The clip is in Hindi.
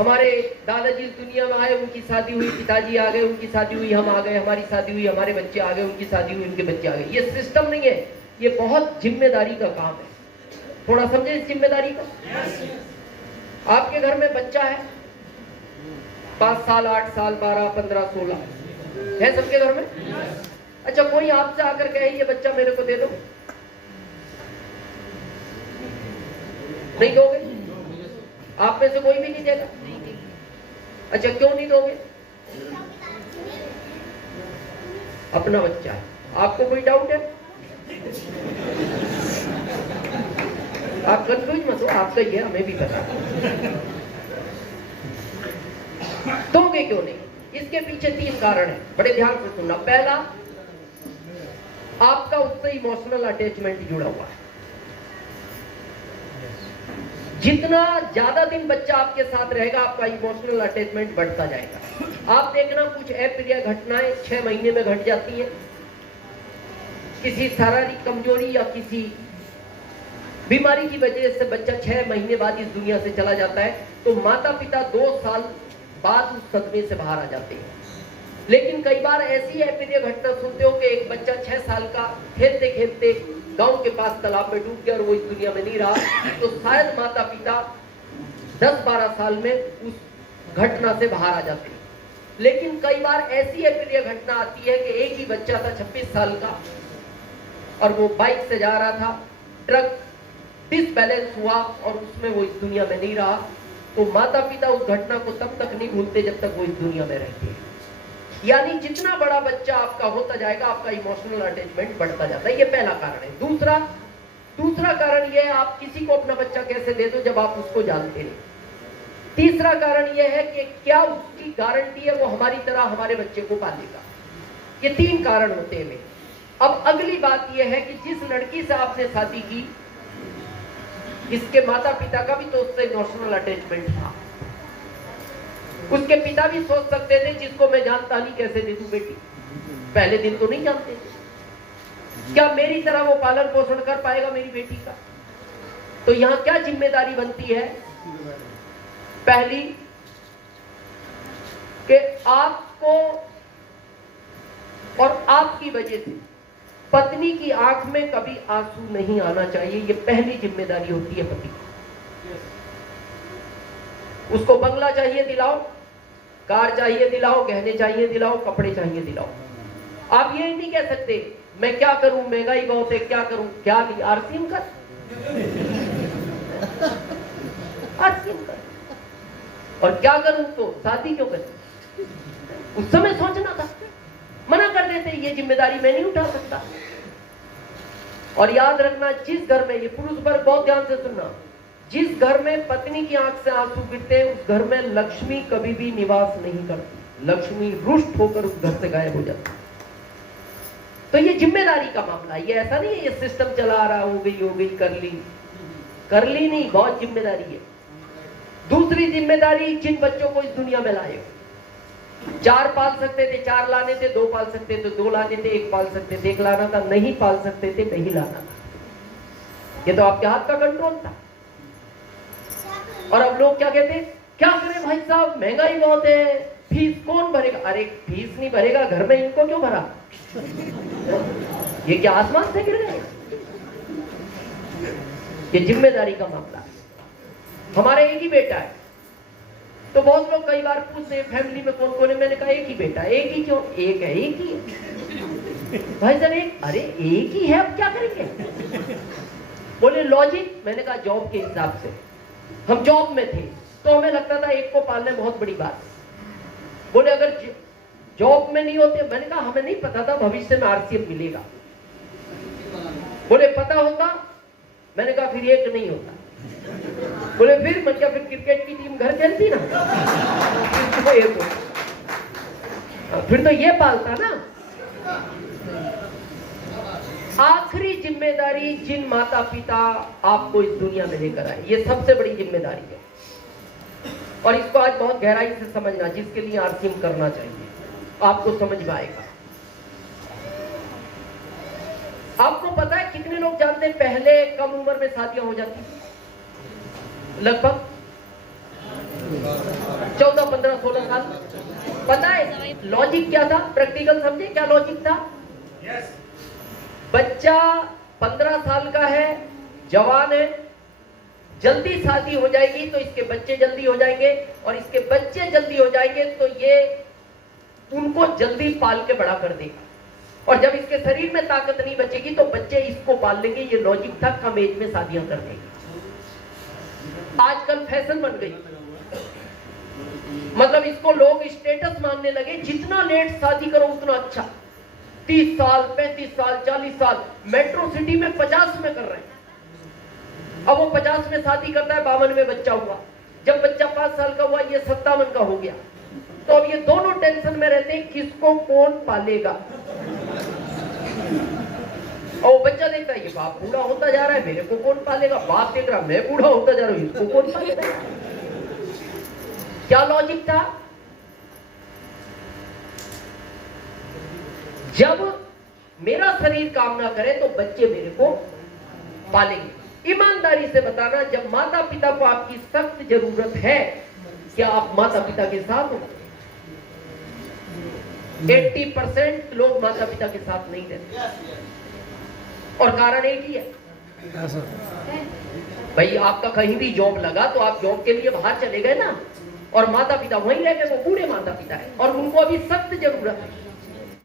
हमारे दादाजी इस दुनिया में आए, उनकी शादी हुई, पिताजी आ गए, उनकी शादी हुई, हम आ गए, हमारी शादी हुई, हमारे बच्चे आ गए, उनकी शादी हुई, उनके बच्चे आ गए। ये सिस्टम नहीं है, ये बहुत जिम्मेदारी का काम है। थोड़ा समझे इस जिम्मेदारी का। आपके घर में बच्चा है 5 साल, 8 साल, 12, 15, 16 है सबके घर में। अच्छा, कोई आपसे आकर कहे ये बच्चा मेरे को दे दो, नहीं दोगे? आप में से कोई भी नहीं देगा। अच्छा, क्यों नहीं दोगे? अपना बच्चा है, आपको कोई डाउट है? आप कंफ्यूज मत हो, आपका ही है, हमें भी पता। दोगे क्यों नहीं? इसके पीछे 3 कारण है, बड़े ध्यान से सुनना। पहला, आपका उससे इमोशनल अटैचमेंट जुड़ा हुआ है। जितना ज्यादा दिन बच्चा आपके साथ रहेगा, आपका इमोशनल अटैचमेंट बढ़ता जाएगा। आप देखना, कुछ अप्रिय घटनाएं 6 महीने में घट जाती है, किसी शारीरिक कमजोरी या किसी बीमारी की वजह से बच्चा 6 महीने बाद इस दुनिया से चला जाता है, तो माता पिता 2 साल बाद उस सदमे से बाहर आ जाते हैं। लेकिन कई बार ऐसी अप्रिय घटना सुनते हो कि एक बच्चा 6 साल का खेलते खेलते गांव के पास तालाब में डूब गया और वो इस दुनिया में नहीं रहा, तो शायद माता पिता 10-12 साल में उस घटना से बाहर आ जाते हैं। लेकिन कई बार ऐसी अप्रिय घटना आती है कि एक ही बच्चा था 26 साल का और वो बाइक से जा रहा था, ट्रक डिसबैलेंस हुआ और उसमें वो इस दुनिया में नहीं रहा, तो माता पिता उस घटना को तब तक नहीं भूलते जब तक वो इस दुनिया में रहते हैं। यानी जितना बड़ा बच्चा आपका होता जाएगा, आपका इमोशनल अटैचमेंट बढ़ता जाता है। ये पहला कारण है। दूसरा कारण ये है, आप किसी को अपना बच्चा कैसे दे दो जब आप उसको जानते नहीं। तीसरा कारण यह है कि क्या उसकी गारंटी है वो हमारी तरह हमारे बच्चे को पालेगा। ये 3 कारण होते हैं। अब अगली बात यह है कि जिस लड़की से आपने शादी की, इसके माता पिता का भी तो उससे इमोशनल अटैचमेंट था। उसके पिता भी सोच सकते थे जिसको मैं जानता नहीं कैसे दे दूं बेटी, पहले दिन तो नहीं जानते थे, क्या मेरी तरह वो पालन पोषण कर पाएगा मेरी बेटी का? तो यहां क्या जिम्मेदारी बनती है? पहली, कि आपको और आपकी वजह से पत्नी की आंख में कभी आंसू नहीं आना चाहिए। ये पहली जिम्मेदारी होती है पति की। उसको बंगला चाहिए दिलाओ, कार चाहिए दिलाओ, गहने चाहिए दिलाओ, कपड़े चाहिए दिलाओ। आप ये नहीं कह सकते मैं क्या करूं, महंगाई बहुत है, क्या करूं? क्या नहीं, आरसीएम कर, आरसीएम कर। और क्या करूं तो शादी क्यों कर? उस समय सोचना था, मना कर देते, ये जिम्मेदारी मैं नहीं उठा सकता। और याद रखना, जिस घर में, ये पुरुष वर्ग बहुत ध्यान से सुनना, जिस घर में पत्नी की आंख से आंसू गिरते हैं उस घर में लक्ष्मी कभी भी निवास नहीं करती। लक्ष्मी रुष्ट होकर उस घर से गायब हो जाती। तो ये जिम्मेदारी का मामला है, ये ऐसा नहीं है ये सिस्टम चला आ रहा, हो गई कर ली नहीं, बहुत जिम्मेदारी है। दूसरी जिम्मेदारी, जिन बच्चों को इस दुनिया में लाए, 4 पाल सकते थे 4 लाने थे, 2 पाल सकते थे 2 लाने थे, 1 पाल सकते थे 1 लाना था, नहीं पाल सकते थे नहीं लाना था। ये तो आपके हाथ का कंट्रोल था। और अब लोग क्या कहते हैं, क्या करें भाई साहब, महंगाई बहुत है, फीस कौन भरेगा? अरे फीस नहीं भरेगा, घर में इनको क्यों भरा? ये क्या आसमान से गिर गए? ये जिम्मेदारी का मामला है। हमारे एक ही बेटा है, तो बहुत लोग कई बार पूछते हैं फैमिली में कौन कौन है, मैंने कहा एक ही बेटा। एक ही क्यों? एक है, एक ही है भाई साहब, एक, अरे एक ही है, अब क्या करेंगे? बोले लॉजिक, मैंने कहा जॉब के हिसाब से, हम जॉब में थे तो हमें लगता था एक को पालना बहुत बड़ी बात है। बोले अगर जॉब में नहीं होते, मैंने कहा हमें नहीं पता था भविष्य में आरसीएफ मिलेगा। बोले पता होता, मैंने कहा फिर एक नहीं होता। बोले फिर, मैं क्या फिर क्रिकेट की टीम घर खेलती ना, फिर तो ये पालता ना। आखिरी जिम्मेदारी, जिन माता पिता आपको इस दुनिया में लेकर आए, ये सबसे बड़ी जिम्मेदारी है। और इसको आज बहुत गहराई से समझना, जिसके लिए आरसीएम करना चाहिए, आपको समझ में आएगा। आपको पता है कितने लोग जानते हैं पहले कम उम्र में शादियां हो जाती? लगभग 14, 15, 16 साल। पता है लॉजिक क्या था? प्रैक्टिकल समझे क्या लॉजिक था? बच्चा 15 साल का है, जवान है, जल्दी शादी हो जाएगी तो इसके बच्चे जल्दी हो जाएंगे, और इसके बच्चे जल्दी हो जाएंगे तो ये उनको जल्दी पाल के बड़ा कर देगा, और जब इसके शरीर में ताकत नहीं बचेगी तो बच्चे इसको पाल लेंगे। ये लॉजिक था, कम एज में शादियां कर देंगे। आजकल फैशन बन गई, मतलब इसको लोग स्टेटस मानने लगे, जितना लेट शादी करो उतना अच्छा। 30 साल, 35 साल, 40 साल, मेट्रो सिटी में 50 में कर रहे हैं। अब वो 50 में शादी करता है, 52 में बच्चा हुआ। जब बच्चा 5 साल का हुआ, ये 57 का हो गया। तो अब ये दोनों टेंशन में रहते हैं, किसको कौन पालेगा। और बच्चा देखता है ये बाप बूढ़ा होता जा रहा है, मेरे को कौन पालेगा। बाप देख रहा मैं बूढ़ा होता जा रहा हूं, इसको कौन पालेगा। क्या लॉजिक था? जब मेरा शरीर काम ना करे तो बच्चे मेरे को पालेंगे। ईमानदारी से बताना, जब माता पिता को आपकी सख्त जरूरत है, क्या आप माता पिता के साथ हो? 80% लोग माता पिता के साथ नहीं रहते, और कारण एक ही है भाई, आपका कहीं भी जॉब लगा तो आप जॉब के लिए बाहर चले गए ना, और माता पिता वहीं रह गए। वो बूढ़े माता पिता है और उनको अभी सख्त जरूरत है।